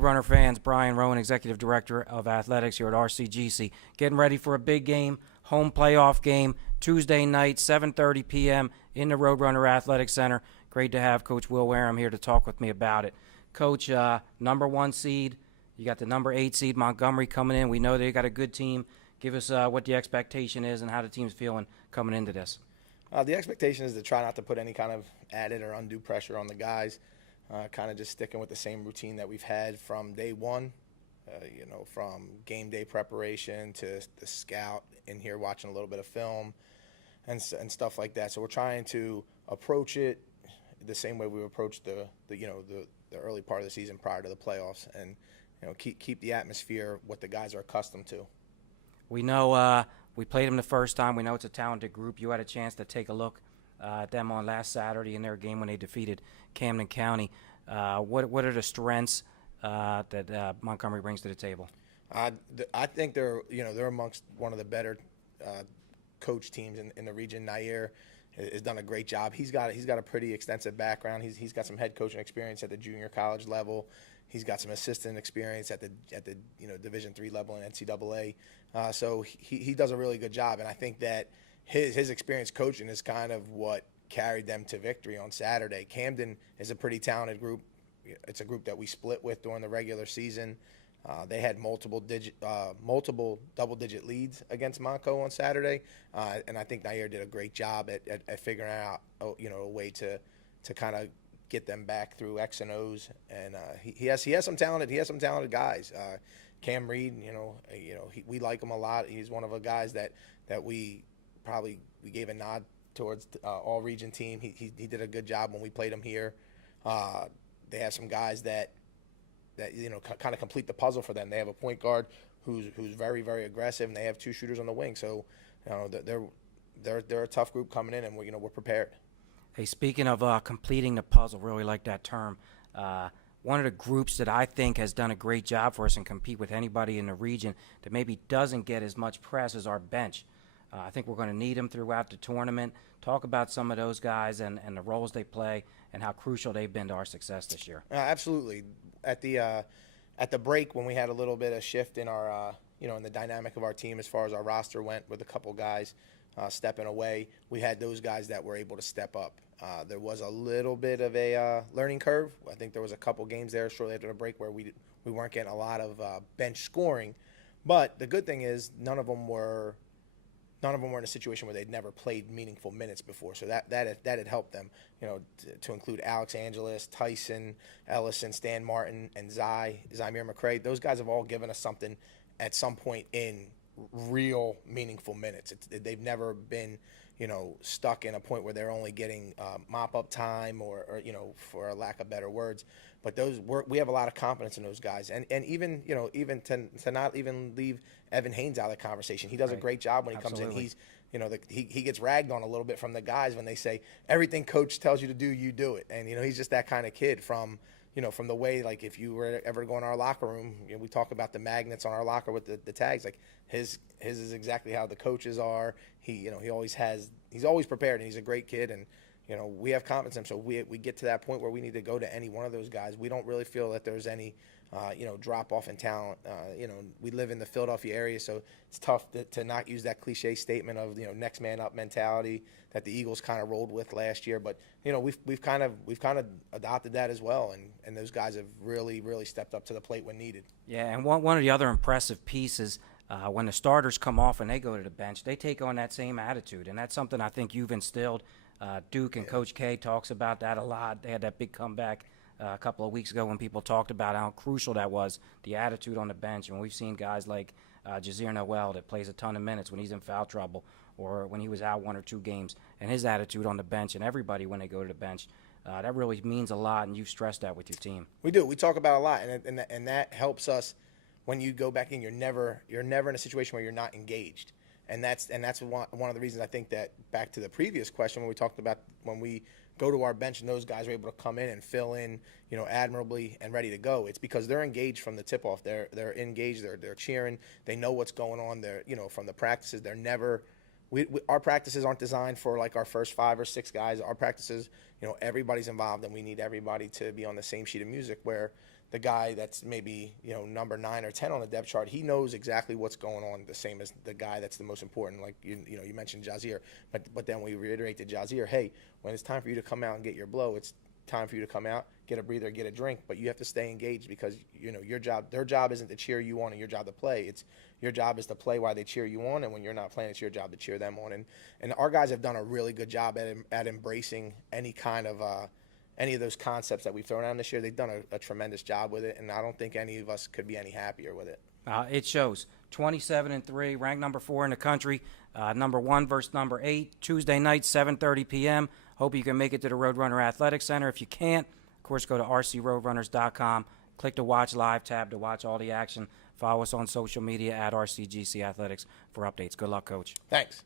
Roadrunner fans? Brian Rowan, Executive Director of Athletics here at RCGC. Getting ready for a big game, home playoff game, Tuesday night, 7:30 p.m. in the Roadrunner Athletic Center. Great to have Coach Will Wareham here to talk with me about it. Coach, number 1 seed, you got the number 8 seed, Montgomery, coming in. We know they got a good team. Give us what the expectation is and how the team's feeling coming into this. The expectation is to try not to put any kind of added or undue pressure on the guys. Kind of just sticking with the same routine that we've had from day one, from game day preparation to the scout in here watching a little bit of film and stuff like that. So we're trying to approach it the same way we approached the early part of the season prior to the playoffs, and keep the atmosphere what the guys are accustomed to. We know we played them the first time. We know it's a talented group. You had a chance to take a look at them on last Saturday in their game when they defeated Camden County. What are the strengths that Montgomery brings to the table? I think they're amongst one of the better coach teams in the region. Nair has done a great job. He's got a pretty extensive background. He's got some head coaching experience at the junior college level. He's got some assistant experience at the Division III level in NCAA. So he does a really good job, and I think that his experience coaching is kind of what carried them to victory on Saturday. Camden is a pretty talented group. It's a group that we split with during the regular season. They had multiple double-digit leads against Monco on Saturday, and I think Nair did a great job at figuring out a way to kind of get them back through X and O's. And he has some talented guys. Cam Reed, we like him a lot. He's one of the guys that we gave a nod towards all region team. He did a good job when we played him here. They have some guys that kind of complete the puzzle for them. They have a point guard who's very, very aggressive, and they have 2 shooters on the wing. So they're a tough group coming in, and we're prepared. Hey, speaking of completing the puzzle, really like that term. One of the groups that I think has done a great job for us and compete with anybody in the region that maybe doesn't get as much press is our bench. I think we're going to need them throughout the tournament. Talk about some of those guys and the roles they play and how crucial they've been to our success this year. Absolutely. At the break, when we had a little bit of shift in our in the dynamic of our team as far as our roster went, with a couple guys stepping away, we had those guys that were able to step up. There was a little bit of a learning curve. I think there was a couple games there shortly after the break where we weren't getting a lot of bench scoring. But the good thing is none of them were in a situation where they'd never played meaningful minutes before. So that had helped them, to include Alex Angelis, Tyson, Ellison, Stan Martin, and Zymir McCray. Those guys have all given us something at some point in real meaningful minutes. They've never been, stuck in a point where they're only getting mop-up time or for a lack of better words. But we have a lot of confidence in those guys, and even to not even leave Evan Haynes out of the conversation. He does a great job when he comes in. He's he gets ragged on a little bit from the guys when they say everything coach tells you to do, you do it, and he's just that kind of kid from the way, like, if you were ever to go in our locker room, we talk about the magnets on our locker with the tags. Like his is exactly how the coaches are. He's always prepared, and he's a great kid, and we have confidence in him. So we get to that point where we need to go to any one of those guys. We don't really feel that there's any drop off in talent. We live in the Philadelphia area, so it's tough to not use that cliche statement of next man up mentality that the Eagles kind of rolled with last year. But we've kind of adopted that as well, and those guys have really stepped up to the plate when needed. Yeah, and one of the other impressive pieces, when the starters come off and they go to the bench, they take on that same attitude, and that's something I think you've instilled. Duke and Coach K talks about that a lot. They had that big comeback a couple of weeks ago when people talked about how crucial that was, the attitude on the bench. And we've seen guys like Jazir Noel that plays a ton of minutes when he's in foul trouble or when he was out 1 or 2 games, and his attitude on the bench, and everybody when they go to the bench. That really means a lot, and you've stressed that with your team. We do. We talk about it a lot, and that helps us when you go back in. You're never in a situation where you're not engaged. And that's one of the reasons I think that, back to the previous question when we talked about when we go to our bench and those guys are able to come in and fill in, admirably and ready to go. It's because they're engaged from the tip off. They're engaged. They're cheering. They know what's going on. They're from the practices. They're never. Our practices aren't designed for like our first 5 or 6 guys. Our practices, everybody's involved, and we need everybody to be on the same sheet of music. Where the guy that's maybe, number 9 or 10 on the depth chart, he knows exactly what's going on, the same as the guy that's the most important. Like you mentioned Jazier, but then we reiterate to Jazier, hey, when it's time for you to come out and get your blow, it's time for you to come out, get a breather, get a drink, but you have to stay engaged, because their job isn't to cheer you on and your job to play. It's your job is to play while they cheer you on, and when you're not playing, it's your job to cheer them on. And our guys have done a really good job at embracing any kind of any of those concepts that we've thrown out this year. They've done a tremendous job with it, and I don't think any of us could be any happier with it. It shows 27-3, ranked number 4 in the country. Number 1 versus number 8, Tuesday night, 7:30 p.m. Hope you can make it to the Roadrunner Athletic Center. If you can't, of course, go to rcroadrunners.com. Click the Watch Live tab to watch all the action. Follow us on social media at RCGC Athletics for updates. Good luck, Coach. Thanks.